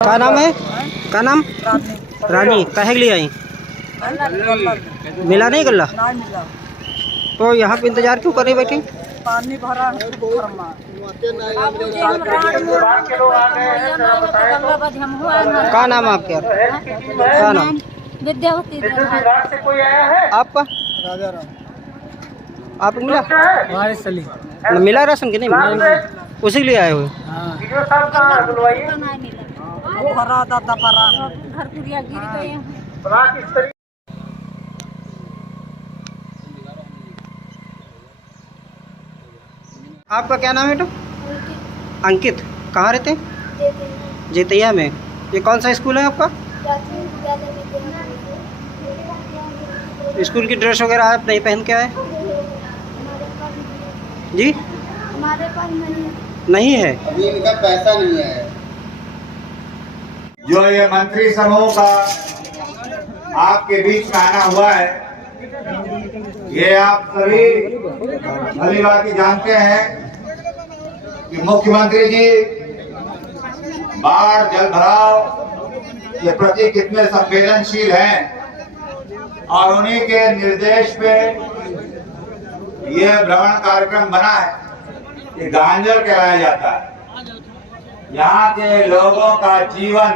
क्या नाम है? क्या नाम? रानी। काहे के लिए आई? मिला नहीं गल्ला? नहीं मिला। तो यहाँ पे इंतजार क्यों कर रही बैठी? पानी भरा है घर में। क्या नाम है आपके? क्या नाम? विद्यावती। आपका? राजा राम। आपको मिला? सली। मिला राशन की नहीं मिला? उसी के लिए आए हुए? भरा दादा भरा। घर पुरिया गिर गए। आपका क्या नाम है बेटा? अंकित। कहाँ रहते हैं? जेतिया में। ये कौन सा स्कूल है आपका? स्कूल की ड्रेस वगैरह आप नहीं पहन के आए? जी हमारे पास नहीं है। अभी इनका पैसा नहीं है। जो ये मंत्री समूह का आपके बीच में आना हुआ है, ये आप सभी भली भांति जानते हैं कि मुख्यमंत्री जी बाढ़ जल भराव के प्रति कितने संवेदनशील हैं और उन्हीं के निर्देश पे ये भ्रमण कार्यक्रम बना है। ये गांजल कहलाया जाता है। यहाँ के लोगों का जीवन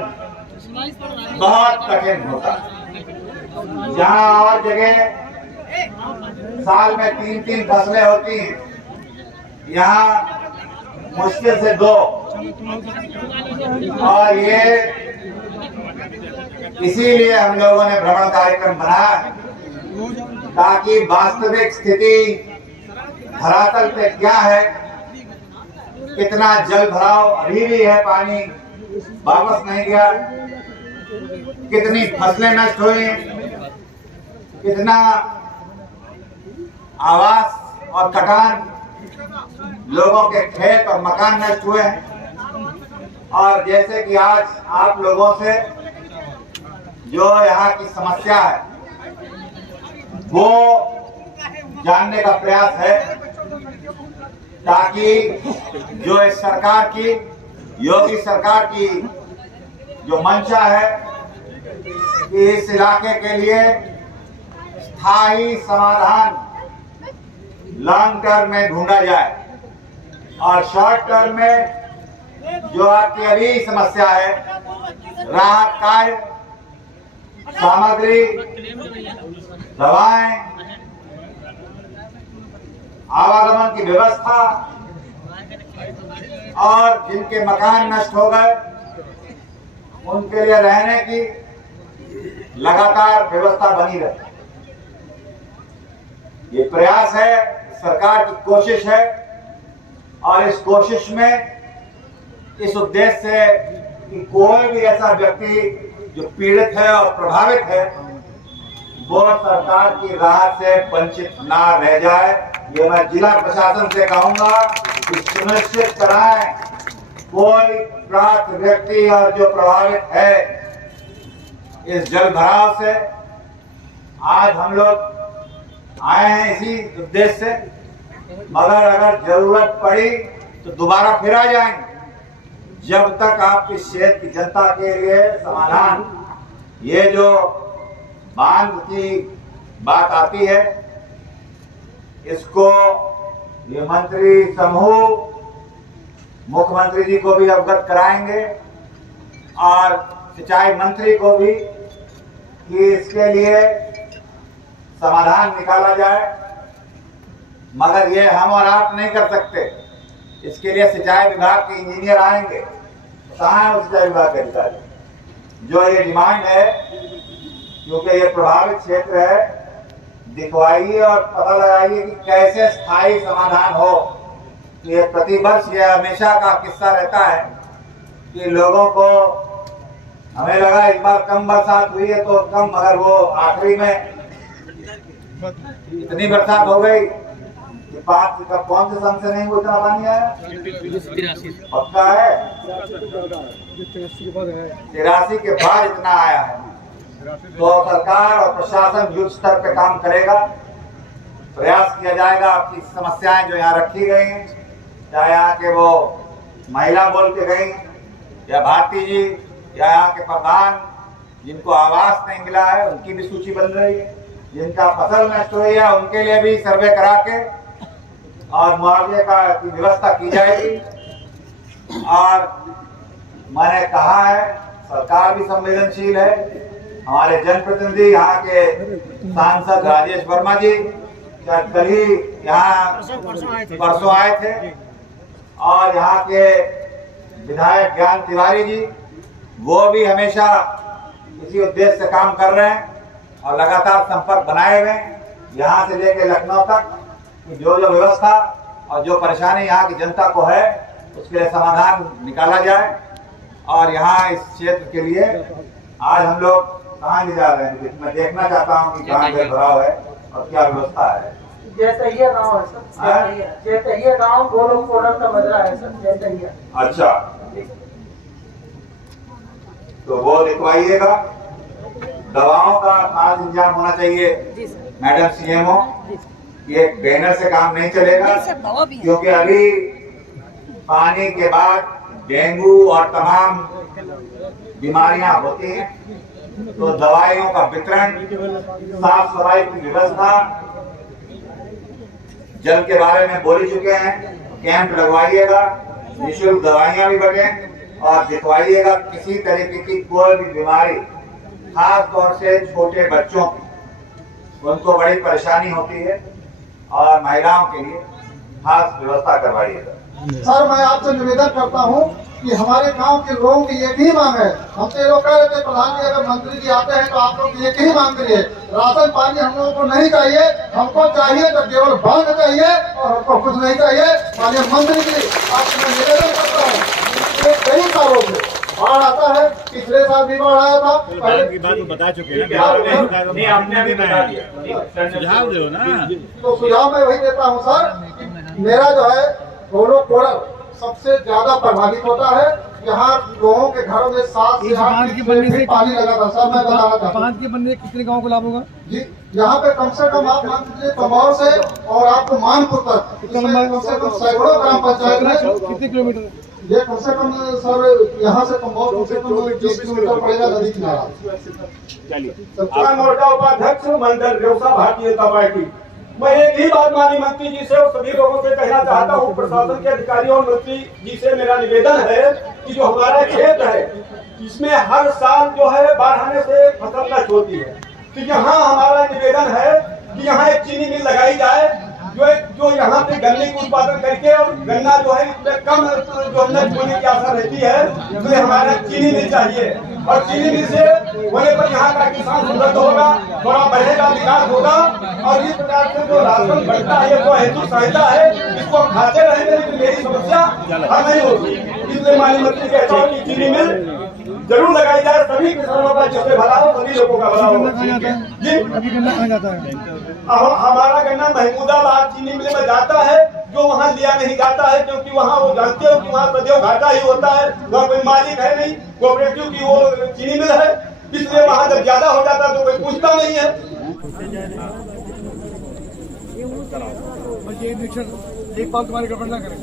बहुत कठिन होता है। जहाँ और जगह साल में 3-3 फसलें होती हैं, यहाँ मुश्किल से 2। और ये इसीलिए हम लोगों ने भ्रमण कार्यक्रम बनाया ताकि वास्तविक स्थिति धरातल पे क्या है, कितना जल भराव अभी भी है, पानी वापस नहीं गया, कितनी फसलें नष्ट हुई, कितना आवास और कटान, लोगों के खेत और मकान नष्ट हुए हैं। और जैसे कि आज आप लोगों से जो यहाँ की समस्या है वो जानने का प्रयास है ताकि जो इस सरकार की, योगी सरकार की जो मंशा है कि इस इलाके के लिए स्थायी समाधान लॉन्ग टर्म में ढूंढा जाए और शॉर्ट टर्म में जो आपकी अभी समस्या है, राहत कार्य, सामग्री, दवाएं, आवागमन की व्यवस्था और जिनके मकान नष्ट हो गए उनके लिए रहने की लगातार व्यवस्था बनी रहे। ये प्रयास है, सरकार की कोशिश है और इस कोशिश में इस उद्देश्य से कि कोई भी ऐसा व्यक्ति जो पीड़ित है और प्रभावित है वो सरकार की राहत से वंचित ना रह जाए, ये मैं जिला प्रशासन से कहूंगा कि सुनिश्चित कराएं कोई प्राप्त व्यक्ति और जो प्रभावित है इस जल भराव से। आज हम लोग आए हैं इसी उद्देश्य से, मगर अगर जरूरत पड़ी तो दोबारा फिर आ जाएंगे जब तक आपकी क्षेत्र की जनता के लिए समाधान, ये जो बांध की बात आती है इसको ये मंत्री समूह मुख्यमंत्री जी को भी अवगत कराएंगे और सिंचाई मंत्री को भी कि इसके लिए समाधान निकाला जाए। मगर ये हम और आप नहीं कर सकते, इसके लिए सिंचाई विभाग के इंजीनियर आएंगे। कहाँ है सिंचाई विभाग के अधिकारी? जो ये डिमांड है, क्योंकि ये प्रभावित क्षेत्र है, दिखवाइए और पता लगाइए कि कैसे स्थायी समाधान हो। ये प्रतिवर्ष ये हमेशा का किस्सा रहता है कि लोगों को, हमें लगा इस बार कम बरसात हुई है तो कम, मगर वो आखिरी में इतनी बरसात हो गई कि 5 का कौन से सन से नहीं वो इतना पानी आया? पक्का है 83 के बाद इतना आया है। तो सरकार और प्रशासन युद्ध स्तर पे काम करेगा, प्रयास किया जाएगा आपकी समस्याएं जो यहाँ रखी गई हैं, चाहे यहाँ के वो महिला बोल के गई या भारती जी या यहाँ के प्रधान जिनको आवास नहीं मिला है उनकी भी सूची बन रही है, जिनका फसल नष्ट हुई है उनके लिए भी सर्वे करा के और मुआवजे की व्यवस्था की जाएगी। और मैंने कहा है सरकार भी संवेदनशील है। हमारे जनप्रतिनिधि यहाँ के सांसद राजेश वर्मा जी कल ही यहाँ परसों आए थे और यहाँ के विधायक ज्ञान तिवारी जी वो भी हमेशा इसी उद्देश्य से काम कर रहे हैं और लगातार संपर्क बनाए हुए हैं यहाँ से लेकर लखनऊ तक कि जो जो व्यवस्था और जो परेशानी यहाँ की जनता को है उसके लिए समाधान निकाला जाए। और यहाँ इस क्षेत्र के लिए आज हम लोग कहाँ ले जा रहे हैं, मैं देखना चाहता हूँ कि कहाँ जल भराव है और क्या व्यवस्था है। जैतहिया गांव है सर, जैतहिया गांव गोलोक कोडर का मजरा है सर, जैतहिया। अच्छा, तो वो लिखवाइएगा। दवाओं का खास इंतजाम होना चाहिए मैडम सीएमओ। ये बैनर से काम नहीं चलेगा क्योंकि अभी पानी के बाद डेंगू और तमाम बीमारियां होती हैं, तो दवाइयों का वितरण, साफ सफाई की व्यवस्था, जल के बारे में बोल चुके हैं, कैंप लगवाइएगा, निःशुल्क दवाइयां भी बटे और दिखवाइएगा किसी तरीके की कोई भी बीमारी, खास तौर से छोटे बच्चों की उनको बड़ी परेशानी होती है और महिलाओं के लिए खास व्यवस्था करवाइएगा। सर मैं आपसे निवेदन करता हूँ कि हमारे गांव के लोगों की एक ही मांग है। हमसे ये लोग कह रहे थे प्रधान जी अगर मंत्री जी आते हैं तो आप लोग एक ही मांग करिए, राशन पानी हम लोगों को नहीं चाहिए, हमको चाहिए तो केवल बंद चाहिए और हमको कुछ नहीं चाहिए। माननीय मंत्री जी आपसे मैं निवेदन करता हूँ, कई सालों से बाढ़ आता है, पिछले साल भी बाढ़ आया था, की बात तो बता चुके हैं नहीं, आपने भी बता दिया, सुझाव दो ना। तो सुझाव मैं वही देता हूँ सर, मेरा जो है गोलोक कोडर सबसे ज्यादा प्रभावित होता है। यहाँ लोगों के घरों में 7 से 8 फीट पानी लगा था सर। मैं बताना चाहता हूँ बांध के बनने कितने गाँव को लाभ होगा जी। यहाँ पे कम से कम आप मान लीजिए कमौर से और आपको मानपुर तक कम से कम सैकड़ों ग्राम पंचायत में कितने किलोमीटर, ये कम से कम सर यहाँ से कमौर कम से कम 20 किलोमीटर पड़ेगा नदी किनारा। मोर्चा उपाध्यक्ष मंडल रेवसा भारतीय जनता पार्टी। मैं एक ही बात माननीय मंत्री जी से और सभी लोगों से कहना चाहता हूँ, प्रशासन के अधिकारियों और मंत्री जी से मेरा निवेदन है कि जो हमारा खेत है इसमें हर साल जो है बाढ़ आने से फसल नष्ट होती है, तो यहाँ हमारा निवेदन है कि यहाँ एक चीनी मिल लगाई जाए जो यहाँ पे गन्ने का उत्पादन करके और गन्ना जो है इसमें कम जो नष्ट होने की आशा रहती है, तो हमारा चीनी मिल चाहिए और चीनी मिल से होने पर यहाँ का किसान समृद्ध होगा, थोड़ा बढ़ेगा, विकास होगा। और इस प्रकार से जो राशन बढ़ता है ये तो हेतु सहायता है, इसको हम खाते रहेंगे लेकिन मेरी समस्या हल नहीं होगी। इसलिए माननीय मंत्री कहता हूँ कि चीनी मिल जरूर लगाई जाए, सभी किसानों का जिससे भला हो, सभी लोगों का भला हो। जी हमारा गन्ना महमूदाबाद चीनी मिल में जाता है, जो वहाँ लिया नहीं जाता है क्योंकि वहाँ वो जानते हो कि वहाँ सदैव घाटा ही होता है, वहाँ कोई मालिक है नहीं, कोऑपरेटिव की वो चीनी मिल है, इसलिए वहाँ जब ज्यादा हो जाता है तो कोई पूछता नहीं है। एक बात तुम्हारी गड़बड़ ना करें,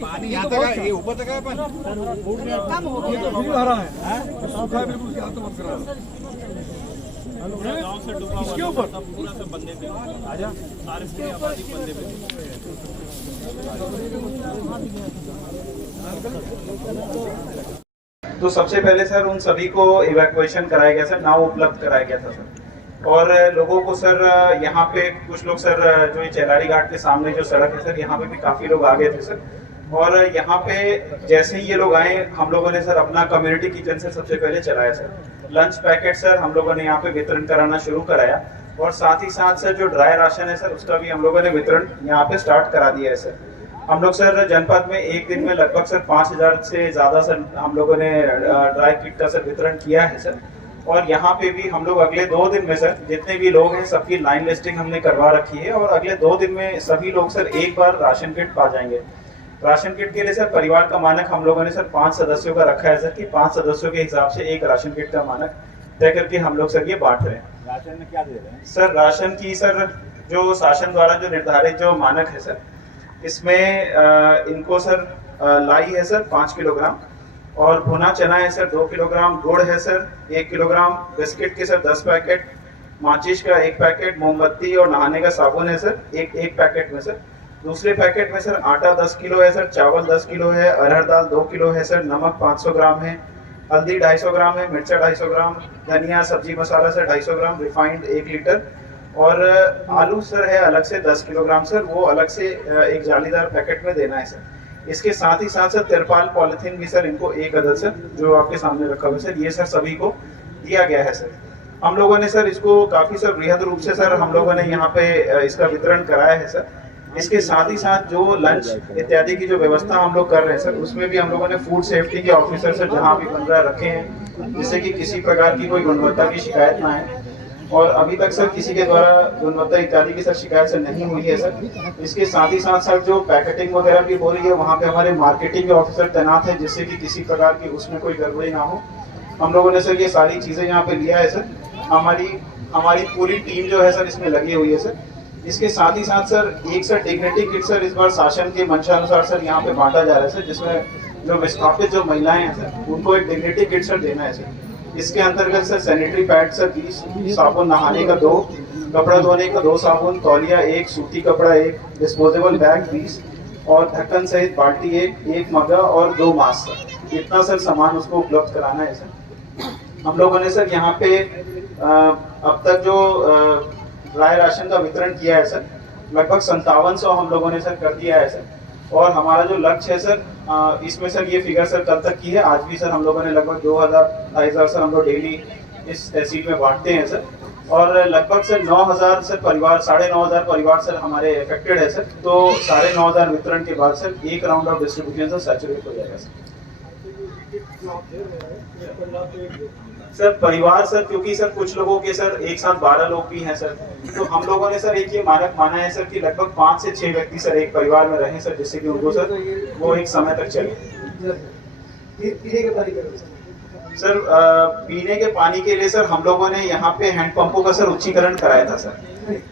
पानी यहाँ तक है, ये ऊपर तक है पानी कम हो गया, आ रहा है सूखा है बिल्कुल, क्या तो मत करा इसके ऊपर पूरा सब बंदे पे आजा, सारे पूरी आबादी बंदे पे। तो सबसे पहले सर उन सभी को इवैक्यूएशन कराया गया सर, नाव उपलब्ध कराया गया था सर, और लोगों को सर यहाँ पे कुछ लोग सर जो ये चेलारी घाट के सामने जो सड़क है सर, यहाँ पे भी काफी लोग आ गए थे सर, और यहाँ पे जैसे ही ये लोग आए हम लोगों ने सर अपना कम्युनिटी किचन से सबसे पहले चलाया सर, लंच पैकेट सर हम लोगों ने यहाँ पे वितरण कराना शुरू कराया, और साथ ही साथ सर जो ड्राई राशन है सर उसका भी हम लोगों ने वितरण यहाँ पे स्टार्ट करा दिया है सर। हम लोग सर जनपद में एक दिन में लगभग सर 5000 से ज्यादा सर हम लोगों ने ड्राई किट का सर वितरण किया है सर, और यहाँ पे भी हम लोग अगले 2 दिन में सर जितने भी लोग हैं सबकी लाइन लिस्टिंग हमने करवा रखी है, और अगले 2 दिन में सभी लोग सर एक बार राशन किट पा जाएंगे। राशन किट के लिए सर परिवार का मानक हम लोगों ने सर 5 सदस्यों का रखा है सर, कि 5 सदस्यों के हिसाब से एक राशन किट का मानक तय करके हम लोग सर ये बांट रहे हैं। राशन में क्या दे रहे हैं सर? राशन की सर जो शासन द्वारा जो निर्धारित जो मानक है सर, इसमें इनको सर लाई है सर 5 किलोग्राम, और भुना चना है सर 2 किलोग्राम, गुड़ है सर 1 किलोग्राम, बिस्किट के सर 10 पैकेट, माचिस का 1 पैकेट, मोमबत्ती और नहाने का साबुन है सर एक पैकेट में सर। दूसरे पैकेट में सर आटा 10 किलो है सर, चावल 10 किलो है, अरहर दाल 2 किलो है सर, नमक 500 ग्राम है, हल्दी 250 ग्राम है, मिर्चा 250 ग्राम, धनिया सब्जी मसाला सर 250 ग्राम, रिफाइंड 1 लीटर और आलू सर है अलग से 10 किलोग्राम सर, वो अलग से एक जालीदार पैकेट में देना है सर। इसके साथ ही साथ सर तिरपाल पॉलिथीन भी सर इनको 1 अदद सर जो आपके सामने रखा हुआ है सर, ये सर सभी को दिया गया है सर। हम लोगों ने सर इसको काफी सर बृहद रूप से सर हम लोगों ने यहाँ पे इसका वितरण कराया है सर। इसके साथ ही साथ जो लंच इत्यादि की जो व्यवस्था हम लोग कर रहे हैं सर, उसमें भी हम लोगों ने फूड सेफ्टी के ऑफिसर सर जहाँ भी बन रहा रखे हैं, जिससे कि किसी प्रकार की कोई गुणवत्ता की शिकायत ना आए। और अभी तक सर किसी के द्वारा गुणवत्ता इत्यादि की सर शिकायत सर नहीं हुई है सर। इसके साथ ही साथ सर जो पैकेटिंग वगैरह भी हो रही है, वहाँ पे हमारे मार्केटिंग के ऑफिसर तैनात है, जिससे कि किसी प्रकार की उसमें कोई गड़बड़ी ना हो। हम लोगों ने सर ये सारी चीजें यहाँ पे लिया है सर। हमारी पूरी टीम जो है सर इसमें लगी हुई है सर। इसके साथ ही साथ सर एक सर डिग्निटी किट सर इस बार शासन के मंशानुसार सर यहाँ पे बांटा जा रहा है सर, जिसमें जो विस्थापित जो महिलाएं हैं सर उनको एक डिग्निटी किट सर देना है सर। इसके अंतर्गत सर सैनिटरी पैड सर 20, साबुन नहाने का 2, कपड़ा धोने का 2 साबुन, तौलिया 1, सूती कपड़ा 1, डिस्पोजेबल बैग 20 और ढक्कन सहित बाल्टी 1 मग्गा और 2 मास्क सर। इतना सर सामान उसको उपलब्ध कराना है सर। हम लोगों ने सर यहाँ पे अब तक जो ड्राई राशन का वितरण किया है सर, लगभग 5700 हम लोगों ने सर कर दिया है सर। और हमारा जो लक्ष्य है सर इसमें सर ये फिगर सर कल तक की है, आज भी सर हम लोगों ने लगभग 2000-2500 सर हम लोग डेली इस तहसील में बांटते हैं सर। और लगभग सर 9000 सर परिवार, 9500 परिवार सर हमारे अफेक्टेड है सर। तो 9500 वितरण के बाद सर एक round of distribution sir saturate हो जाएगा सर। सर परिवार सर क्योंकि सर कुछ लोगों के सर एक साथ 12 लोग भी हैं सर, तो हम लोगों ने सर एक ये मानक माना है सर कि लगभग 5 से 6 व्यक्ति सर एक परिवार में रहें सर, जिससे कि उनको सर वो एक समय तक चले। सर पीने के पानी के लिए सर हम लोगों ने यहाँ पे हैंड पंपों का सर उच्चीकरण कराया था सर।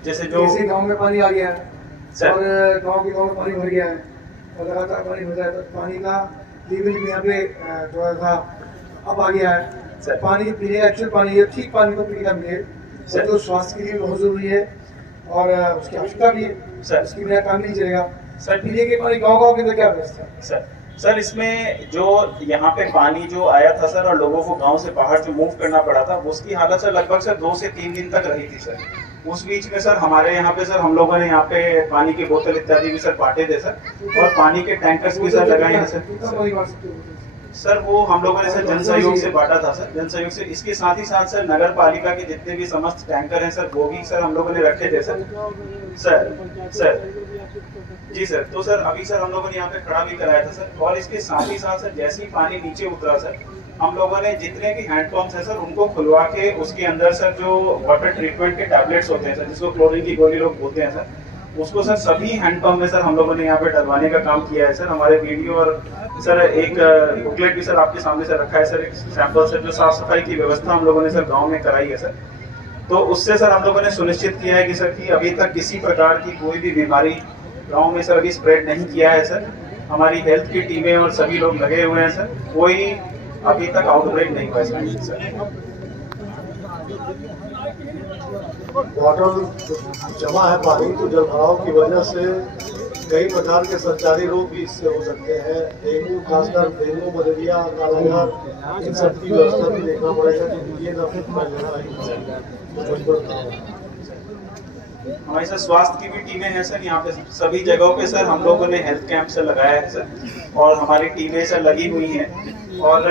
जैसे जो गाँव में पानी आ गया है सर, और गाँव में पानी भर गया है और लगातार पानी भर जाए तो पानी का लेवल भी यहाँ पे थोड़ा सा अब आ गया है। पानी पीने का एक्चुअल पानी है, ठीक पानी को पीना मिले सर, तो स्वास्थ्य के लिए बहुत जरूरी है और उसकी आवश्यकता भी है सर, उसके बिना काम नहीं चलेगा सर। पीने के पानी गाँव के अंदर क्या व्यवस्था है सर इसमें जो यहाँ पे पानी जो आया था सर और लोगों को गांव से बाहर जो मूव करना पड़ा था, उसकी हालत सर लगभग सर 2 से 3 दिन तक रही थी सर। उस बीच में सर हमारे यहाँ पे सर हम लोगों ने यहाँ पे पानी की बोतल इत्यादि भी सर बांटे थे सर, और पानी के टैंकर्स भी सर लगाए हैं सर। वो हम लोगों ने सर जन सहयोग से बांटा था सर, जन सहयोग से। इसके साथ ही साथ सर नगर पालिका के जितने भी समस्त टैंकर हैं सर, वो भी सर हम लोगों ने रखे थे सर जी सर। तो सर अभी सर हम लोगों ने यहाँ पे खड़ा भी कराया था सर। और इसके साथ ही साथ सर जैसे ही पानी नीचे उतरा सर, हम लोगों ने जितने भी हैंडपंप्स हैं सर उनको खुलवा के उसके अंदर सर जो वाटर ट्रीटमेंट के टैबलेट्स होते हैं सर, जिसको क्लोरीन की गोली लोग बोलते हैं सर, उसको सर सभी हैंडपंप में सर हम लोगों ने यहाँ पे डलवाने का काम किया है सर। हमारे वीडियो और सर एक बुकलेट भी सर आपके सामने से रखा है सर, एक सैंपल सर जो साफ सफाई की व्यवस्था हम लोगों ने सर गाँव में कराई है सर। तो उससे सर हम लोगों ने सुनिश्चित किया है कि सर कि अभी तक किसी प्रकार की कोई भी बीमारी गांव में सर अभी स्प्रेड नहीं किया है सर। हमारी हेल्थ की टीमें और सभी लोग लगे हुए हैं सर, कोई अभी तक आउटब्रेक नहीं हुआ है सर। वाटर जमा है पानी, तो जल भराव की वजह से कई प्रकार के संचारी रोग भी इससे हो सकते हैं। डेंगू, खासकर डेंगू, मलेरिया, कालाजार, इन सब की व्यवस्था भी देखना पड़ेगा कि ये न हमारे सर स्वास्थ्य की भी टीमें हैं सर यहाँ पे सभी जगहों पे सर हम लोगों ने हेल्थ कैंप सर लगाया है सर, और हमारी टीमें सर लगी हुई हैं। और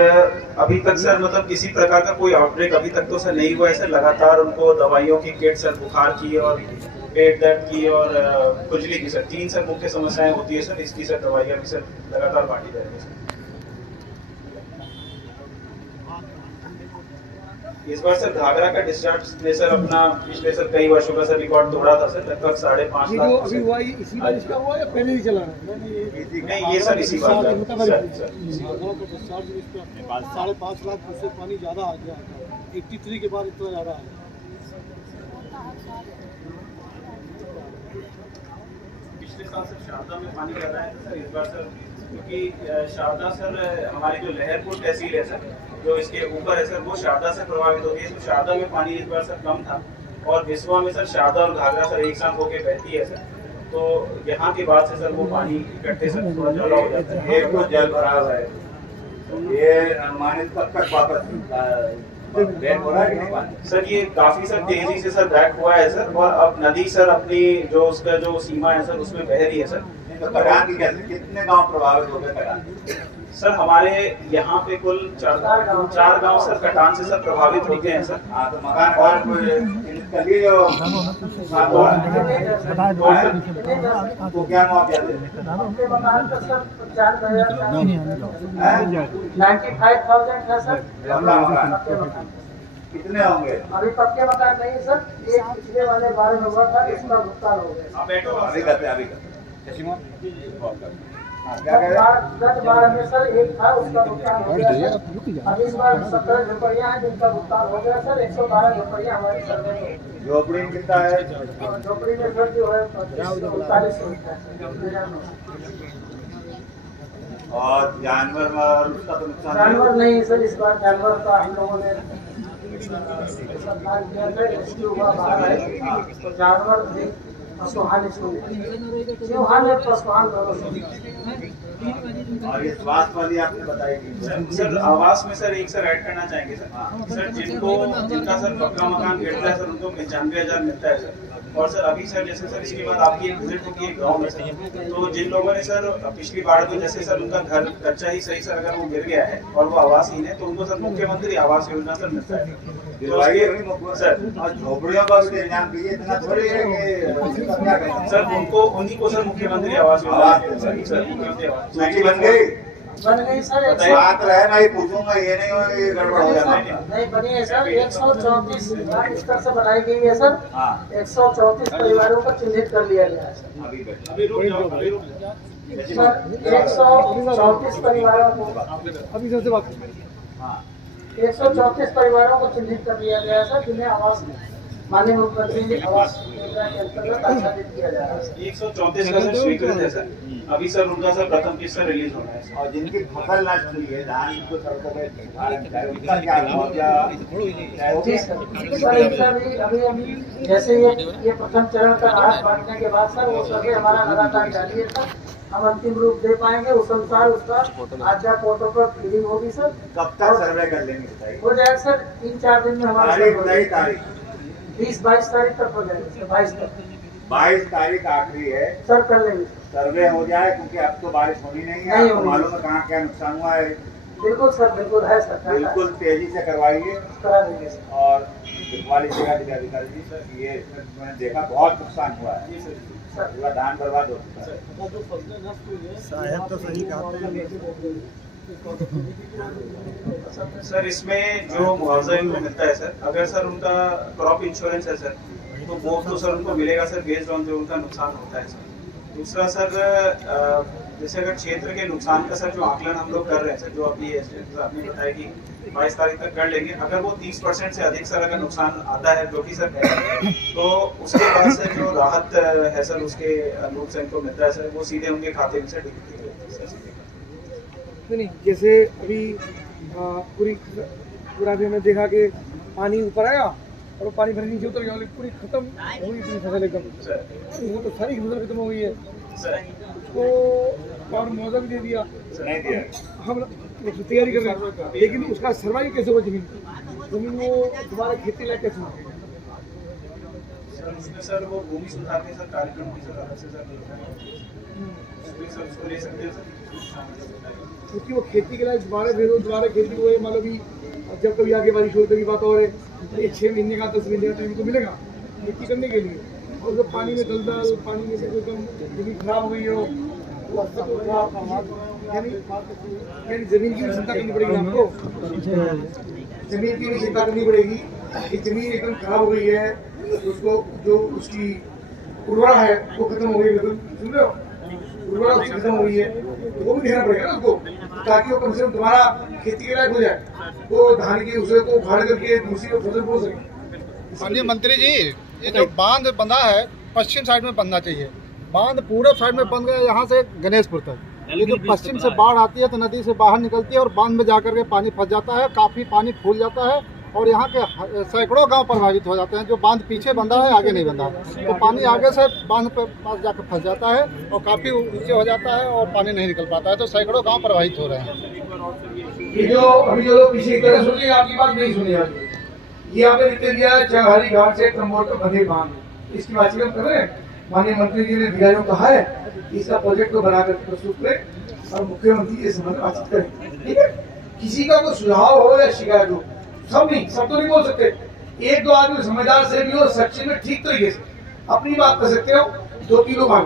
अभी तक सर मतलब किसी प्रकार का कोई आउटब्रेक अभी तक तो सर नहीं हुआ है सर। लगातार उनको दवाइयों की किट सर, बुखार की और पेट दर्द की और खुजली की सर 3 सर मुख्य समस्याएं होती है सर। इसकी सर दवाइयाँ भी सर लगातार बांटी जा रही है सर। इस बार सर घाघरा का डिस्चार्ज ने सर अपना पिछले सर कई वर्षों का सर रिकॉर्ड तोड़ा था सर, लगभग 5.5 लाख। अभी हुआ इसी बारिश का हुआ या पहले ही चला रहा? नहीं ये सर इसी बार का सर। 5.5 लाख से पानी ज्यादा आ गया, 83 के बाद इतना ज्यादा है। पिछले साल सर शारदा में पानी ज्यादा है सर, इस बार सर क्योंकि शारदा सर हमारी जो लहरपुर तहसील है सर, जो इसके ऊपर है सर, वो शारदा से प्रभावित होती है। तो शारदा में पानी इस बार सर कम था और विश्वा में सर शारदा और घाघरा सर एक साथ होके बहती है सर। तो यहाँ के बाद से सर वो पानी इकट्ठे सर थोड़ा जला हो जाता है। एक तो जल भराव है, ये माने कब तक वापस बैक हो रहा है कि नहीं पानी? सर ये काफी सर तेजी से सर बैक हुआ है सर, और अब नदी सर अपनी जो उसका जो सीमा है सर उसमें बह रही है सर। तो कटान की कैसे, कितने गांव प्रभावित हो गए कटान? सर हमारे यहाँ पे कुल 4 गांव सर कटान से सर प्रभावित हो गए हैं सर। हाँ, तो मकान घर कर लिए जो साथ हुआ है, तो क्या मुआवजा दे? अपने मकान का सर 95,000 है सर। अपना मकान कितने होंगे? अभी पक्के मकान नहीं सर, एक पिछले वाले 12 में हुआ था, इसका भुगतान हो गया। आप बैठो अभी करते हाँ, क्या कह रहे हैं? गत बार में सर एक था, उसका भुगतान हो गया सर। अब इस बार 17 झोपड़ियाँ हैं जिनका भुगतान हो गया सर। 112 झोपड़ियाँ हमारी सर्वे में हैं। झोपड़ी में कितना है? झोपड़ी में सर जो है 45 और जानवर और उसका तो नुकसान जानवर नहीं सर, इस बार जानवर का हम लोगों ने सरकार किया था, रेस्क्यू हुआ बाहर है, तो जानवर भी पशुहानि चौहान है, पशुहान दोनों। और ये स्वास्थ्य वाली आपने बताई थी सर। आवास में सर एक सर ऐड करना चाहेंगे सर। सर जिनका सर पक्का मकान गिरता है सर उनको 95,000 मिलता है सर। और सर अभी सर जैसे सर इसके बाद आपकी एक विजिट होगी एक गाँव में सर, तो जिन लोगों ने सर पिछली बार में जैसे सर उनका घर कच्चा ही सही सर अगर वो गिर गया है और वो आवासहीन है, तो उनको सर मुख्यमंत्री आवास योजना सर मिलता है सर। और झोपड़ियों का भी इंतजाम कीजिए, इतना थोड़ी है कि क्या करें सर। उनको उन्हीं को सर मुख्यमंत्री आवास योजना सर मुख्यमंत्री आवास सूची बन गई सर। बात रहे, मैं पूछूंगा, ये नहीं हो कि गड़बड़ हो जाता है। नहीं बनी है सर। 134 स्तर से बनाई गई है सर। हाँ। 134 परिवारों को चिन्हित कर लिया गया है सर। अभी रुक जाओ, अभी रुक जाओ। सर 134 परिवारों को अभी सबसे बात 134 परिवारों को चिन्हित कर लिया गया है सर, जिन्हें आवास माननीय मुख्यमंत्री आवास योजना के अंतर्गत आच्छादित किया जा रहा है। 134 का सर स्वीकृत है सर। अभी सर उनका सर प्रथम किस्त रिलीज होना है सर। और जिनकी फसल नष्ट हुई है, धान को सड़कों पे उनका क्या मुआवजा? जी सर, अभी जैसे ये प्रथम चरण का राहत बांटने के बाद सर वो सर्वे हमारा लगातार जारी है सर। हम अंतिम रूप दे पाएंगे, उस अनुसार उसका आज्ञा पोर्टल पर फीलिंग होगी सर। कब तक सर्वे कर लेंगे बताइए? हो जाएगा सर 3-4 दिन में हमारा तारीख बताइए, तारीख 20-22 तारीख तक हो जाएगा। 22 तक 22 तारीख आखिरी है, सर कर लेंगे। सर्वे हो जाए, क्योंकि अब तो बारिश होनी नहीं है। नहीं आपको होनी। मालूम है कहाँ क्या नुकसान हुआ है। बिल्कुल सर, बिल्कुल है सर, बिल्कुल तेजी से करवाइए करा देंगे सर। और वाली जगह अधिकारी जी सर, ये मैंने देखा बहुत नुकसान हुआ है, पूरा धान बर्बाद हो चुका है। साहब तो सही कहते हैं। सर इसमें जो मुआवजा इनको मिलता है सर, अगर सर उनका क्रॉप इंश्योरेंस है सर, तो वो तो सर उनको मिलेगा सर बेस्ड ऑन जो उनका नुकसान होता है सर। दूसरा सर जैसे अगर क्षेत्र के नुकसान का सर जो आकलन हम लोग कर रहे हैं सर, जो अभी आपने बताया कि 22 तारीख तक कर लेंगे, अगर वो 30% से अधिक सर अगर नुकसान आता है जो कि सर है, तो उसके बाद से जो राहत है सर उसके अनुरूप से इनको मिलता है सर, वो सीधे उनके खाते में से डिपॉजिट होती है सर। नहीं, जैसे अभी पूरा भी हमने देखा कि पानी ऊपर आया और वो पानी भर नीचे उतर गया, पूरी खत्म हो गई थी फसल एकदम। वो तो सारी फसल खत्म हो गई है, उसको और मुआवजा भी दे दिया। नहीं दिया, हम तैयारी कर रहे हैं, लेकिन उसका सर्वाइव कैसे हो जमीन वो दोबारा खेती लायक कैसे हो? सर वो भूमि सुधार के सर कार्यक्रम की सर अलग से सर उसको ले सकते हैं सर, क्योंकि वो खेती के लिए दोबारा खेती हुए, मतलब भी जब कभी आगे बारिश हो तभी बात और है, 6 महीने का 10 महीने का टाइम तो मिलेगा खेती करने के लिए। और जब पानी में दलदल, पानी में से एकदम जमीन खराब हो गई हो, यानी जमीन की भी चिंता करनी पड़ेगी आपको, जमीन की भी चिंता करनी पड़ेगी कि जमीन एकदम खराब हो गई है, उसको जो उसकी उर्वरा है वो खत्म हो गई, सुन रहे हो, उर्वरा उसकी खत्म हो गई है, तो वो भी देखना पड़ेगा ना उसको, ताकि वो कम से कम दोबारा खेती के लायक हो जाए, तो धान की उसको को उखाड़ करके दूसरी को फसल बो सके। माननीय मंत्री जी, ये जो बांध बंधा है पश्चिम साइड में बनना चाहिए, बांध पूरब साइड में बन गया यहाँ से गणेशपुर तक, लेकिन पश्चिम से बाढ़ आती है तो नदी से बाहर निकलती है और बांध में जाकर के पानी फंस जाता है, काफ़ी पानी फूल जाता है और यहाँ के सैकड़ों गांव प्रभावित हो जाते हैं। जो बांध पीछे बंधा है आगे नहीं बंधा, तो पानी आगे से बांध पे पास जाकर फंस जाता है और काफ़ी नीचे हो जाता है और पानी नहीं निकल पाता है, तो सैकड़ों गांव प्रभावित हो रहे हैं। ये जो अभी जो लोग पीछे की तरह सुनिए, आपकी बात नहीं सुनी जाती। ये आपने लिख दिया है चौहारी घाट से कमोर तक बंधे बांध, इसकी बातचीत हम कर रहे हैं। माननीय मंत्री जी ने अधिकारियों को कहा है इसका प्रोजेक्ट को बना कर प्रस्तुत करें और मुख्यमंत्री जी से बातचीत करें, ठीक है। किसी का कोई सुझाव हो या शिकायत हो, सब तो नहीं बोल सकते। एक दो आदमी समझदार से भी हो, सच्चे में ठीक तरीके से अपनी बात कर सकते हो, 2-3 लोग आगे